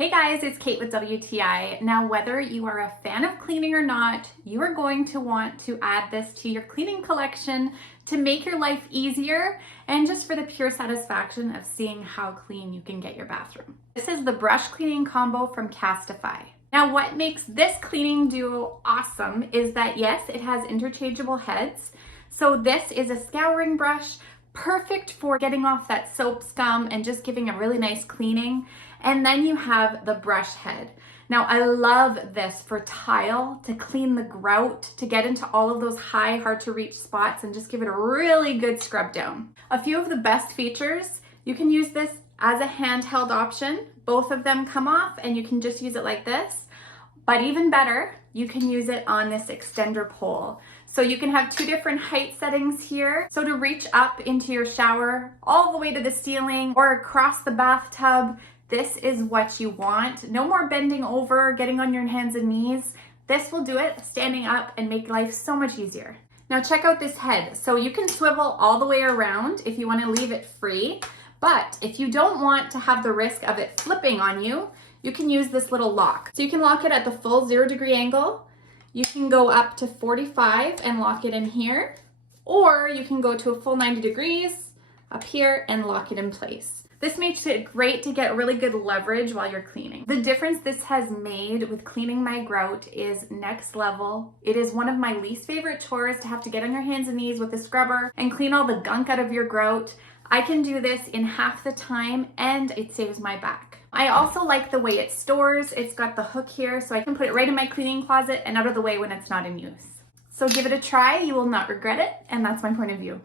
Hey guys, it's Kate with WTI. Now, whether you are a fan of cleaning or not, you are going to want to add this to your cleaning collection to make your life easier and just for the pure satisfaction of seeing how clean you can get your bathroom. This is the brush cleaning combo from Qaestfy. Now, what makes this cleaning duo awesome is that yes, it has interchangeable heads. So this is a scouring brush, perfect for getting off that soap scum and just giving a really nice cleaning. And then you have the brush head. Now I love this for tile, to clean the grout, to get into all of those high, hard to reach spots and just give it a really good scrub down. A few of the best features, you can use this as a handheld option. Both of them come off and you can just use it like this. But even better, you can use it on this extender pole. So you can have two different height settings here. So to reach up into your shower, all the way to the ceiling or across the bathtub, this is what you want. No more bending over, getting on your hands and knees. This will do it standing up and make life so much easier. Now check out this head. So you can swivel all the way around if you want to leave it free. But if you don't want to have the risk of it flipping on you, you can use this little lock. So you can lock it at the full 0-degree angle. You can go up to 45 and lock it in here. Or you can go to a full 90 degrees up here and lock it in place. This makes it great to get really good leverage while you're cleaning. The difference this has made with cleaning my grout is next level. It is one of my least favorite chores to have to get on your hands and knees with a scrubber and clean all the gunk out of your grout. I can do this in half the time and it saves my back. I also like the way it stores. It's got the hook here so I can put it right in my cleaning closet and out of the way when it's not in use. So give it a try, you will not regret it, and that's my point of view.